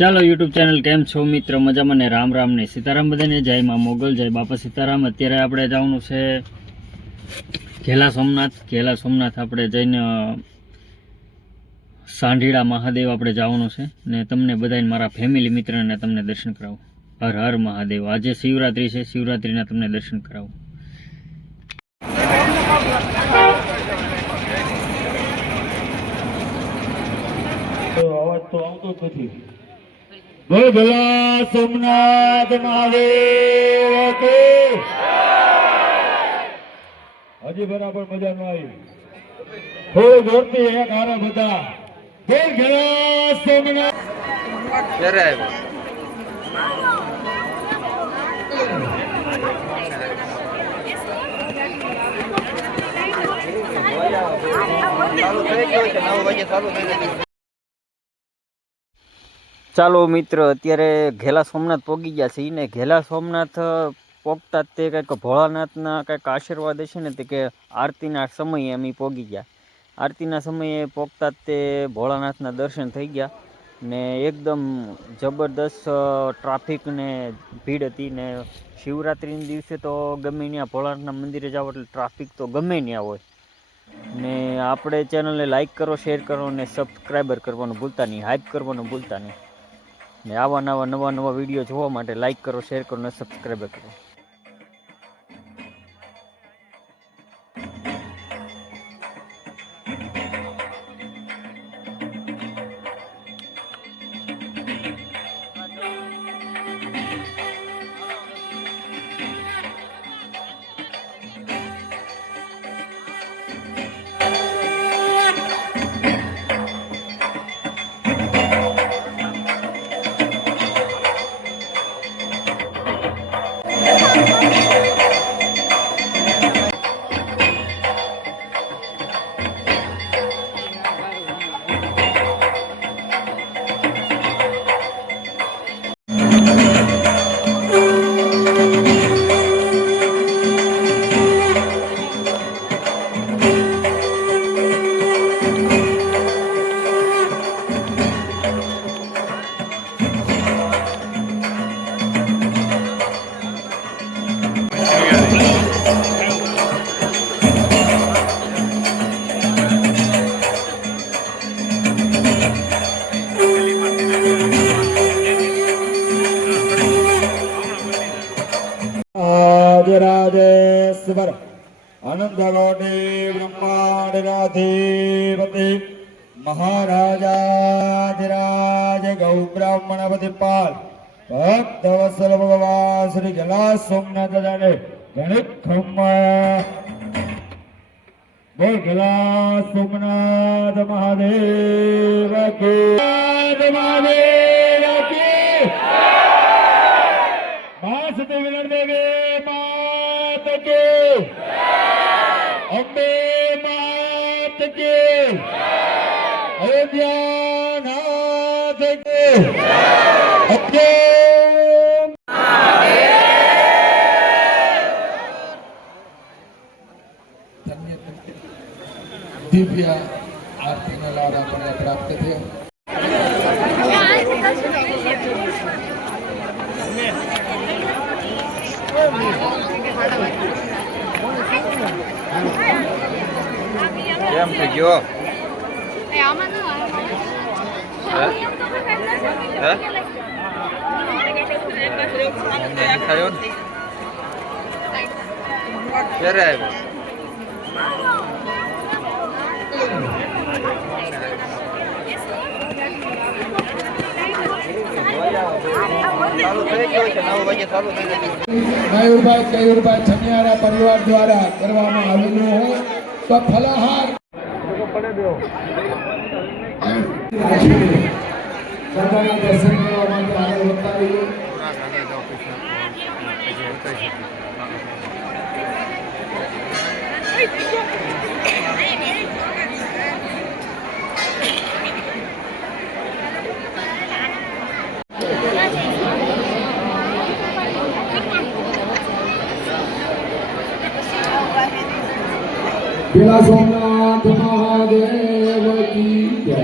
ચાલો YouTube channel કેમ છો મિત્ર, મજામાં ને? રામ રામ ને સીતારામ બધાને. જય માં મોગલ, જય બાપા સીતારામ. અત્યારે આપણે જવાનું છે ઘેલા સોમનાથ આપણે જઈને સાંઢીડા મહાદેવ આપણે જવાનું છે ને તમને બધાને મારા ફેમિલી મિત્રને તમને દર્શન કરાવું. હર હર મહાદેવ. આજે શિવરાત્રિ છે, શિવરાત્રિના તમને દર્શન કરાવું. અવાજ તો આવતો જ નથી. બોલ ભલા સોમનાથ મહાદેવ કે હજી બરાબર મજા ન આવી. થોડું જોરથી એક હારે બધા બોલ ભલા સોમનાથ. ક્યારે આવ્યો? ચાલો મિત્ર, અત્યારે ઘેલા સોમનાથ પહોંચી ગયા છે ને ઘેલા સોમનાથ પહોંચતા તે કંઈક ભોળાનાથના કંઈક આશીર્વાદ છે ને તે કે આરતીના સમયે અમે પહોંચી ગયા. આરતીના સમયે પહોંચતા તે ભોળાનાથના દર્શન થઈ ગયા ને એકદમ જબરદસ્ત ટ્રાફિક ને ભીડ હતી ને શિવરાત્રિના દિવસે તો ગમે ત્યાં ભોળાનાથના મંદિરે જાઓ એટલે ટ્રાફિક તો ગમે ત્યાં હોય ને. આપણે ચેનલને લાઇક કરો, શેર કરો અને સબસ્ક્રાઈબર કરવાનું ભૂલતા નહીં, હાઈપ કરવાનું ભૂલતા નહીં ને આવા નવા વિડીયો જોવા માટે લાઇક કરો, શેર કરો અને સબસ્ક્રાઈબર કરો. રાજરાજેશ્વર અનંતકોટી બ્રહ્માંડાધિપતિ મહારાજાધિરાજ ગૌ બ્રાહ્મણપતિ પાલ ભક્ત વત્સલ ભગવાન શ્રી ઘેલા સોમનાથ દાદાને ગણિત ખમ્મા. બોલ ઘેલા સોમનાથ મહાદેવ કી મહાદેવ કી સતી વિનર દેવી માત કી, અંબે માત કી, અયોધ્યાનાથ કી, દિવ્ય આરતીનો લાભ આપણને પ્રાપ્ત થયો. કેમ થઈ ગયો? ક્યારે આવ્યો? મયુરભાઈ છનિયારા પરિવાર દ્વારા કરવામાં આવેલું હોય તો ફલાહાર દર્શન કરવા માટે આગળ વધતા રહીએ. ઘેલા સોમનાથ મહાદેવ કી જય.